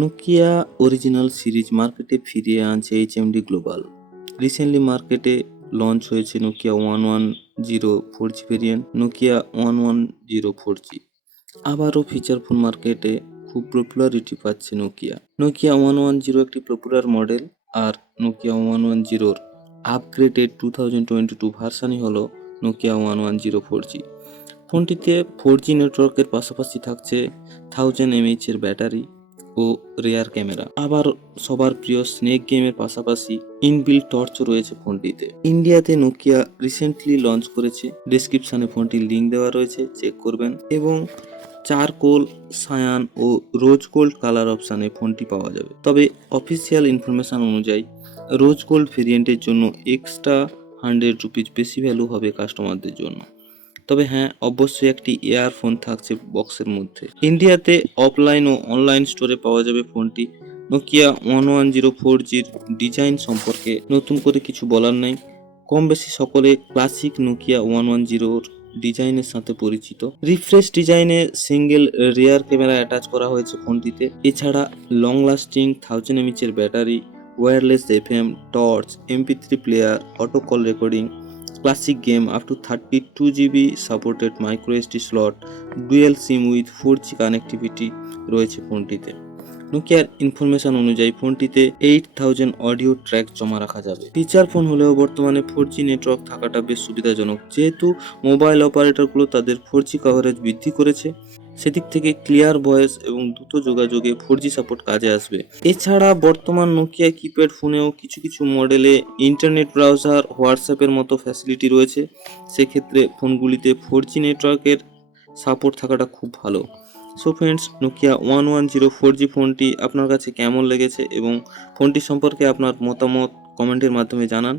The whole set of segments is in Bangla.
নোকিয়া অরিজিনাল সিরিজ মার্কেটে ফিরিয়ে আনছে এইচএমডি গ্লোবাল। রিসেন্টলি মার্কেটে লঞ্চ হয়েছে Nokia 1110 4G variant, Nokia 1110 4G। আবারও ফিচার ফোন মার্কেটে খুব পপুলারিটি পাচ্ছে নোকিয়া। নোকিয়া 1110 একটি পপুলার মডেল, আর নোকিয়া 1110 আপগ্রেডেড 2022 ভার্সানই হলো নোকিয়া 1110 4G। ফোনটিতে 4G নেটওয়ার্কের পাশাপাশি থাকছে 1000 mAh এর ব্যাটারি ও রেয়ার ক্যামেরা। আবার সবার প্রিয় স্নেক গেমের পাশাপাশি ইনবিল্ট টর্চও রয়েছে ফোনটিতে। ইন্ডিয়াতে নোকিয়া রিসেন্টলি লঞ্চ করেছে, ডেসক্রিপশনে ফোনটির লিঙ্ক দেওয়া রয়েছে, চেক করবেন। এবং চারকোল, সায়ান ও রোজ গোল্ড কালার অপশানে ফোনটি পাওয়া যাবে। তবে অফিসিয়াল ইনফরমেশন অনুযায়ী রোজ গোল্ড ভেরিয়েন্টের জন্য এক্সট্রা 100 রুপিস বেশি ভ্যালু হবে কাস্টমারদের জন্য। তবে হ্যাঁ, অবশ্যই একটি ইয়ারফোন থাকছে বক্সের মধ্যে। ইন্ডিয়াতে অফলাইন ও অনলাইন স্টোরে পাওয়া যাবে ফোনটি। নোকিয়া 1110 4Gর ডিজাইন সম্পর্কে নতুন করে কিছু বলার নেই, কম বেশি সকলে ক্লাসিক নোকিয়া 1110 ডিজাইনের সাথে পরিচিত। রিফ্রেশ ডিজাইনে সিঙ্গেল রিয়ার ক্যামেরা অ্যাটাচ করা হয়েছে ফোনটিতে। এছাড়া লং লাস্টিং 1000 mAh এর battery, wireless FM, torch, MP3 player, auto call recording, classic game, up to 32GB supported micro SD slot, dual SIM with 4G connectivity রয়েছে ফোনটিতে। নোকিয়ার ইনফরমেশন অনুযায়ী ফোনটিতে 8000 অডিও ট্র্যাক জমা রাখা যাবে। ফিচার ফোন হলেও বর্তমানে 4G নেটওয়ার্ক থাকাটা বেশ সুবিধাজনক, যেহেতু মোবাইল অপারেটরগুলো তাদের 4G কভারেজ বৃদ্ধি করেছে। সেদিক থেকে ক্লিয়ার ভয়েস এবং দ্রুত যোগাযোগে 4G সাপোর্ট কাজে আসবে। এছাড়া বর্তমান নোকিয়া কিপ্যাড ফোনেও কিছু কিছু মডেলে ইন্টারনেট ব্রাউজার, হোয়াটসঅ্যাপের মতো ফ্যাসিলিটি রয়েছে। সেক্ষেত্রে ফোনগুলিতে 4G নেটওয়ার্কের সাপোর্ট থাকাটা খুব ভালো। সো ফ্রেন্ডস, নোকিয়া 1110 4G ফোনটি আপনার কাছে কেমন লেগেছে এবং ফোনটি সম্পর্কে আপনার মতামত কমেন্টের মাধ্যমে জানান।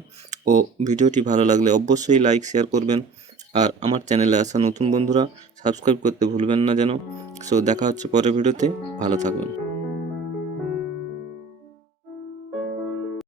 ও ভিডিওটি ভালো লাগলে অবশ্যই লাইক শেয়ার করবেন। আর আমার চ্যানেলে আসা নতুন বন্ধুরা সাবস্ক্রাইব করতে ভুলবেন না যেন। সো দেখা হচ্ছে পরের ভিডিওতে, ভালো থাকবেন।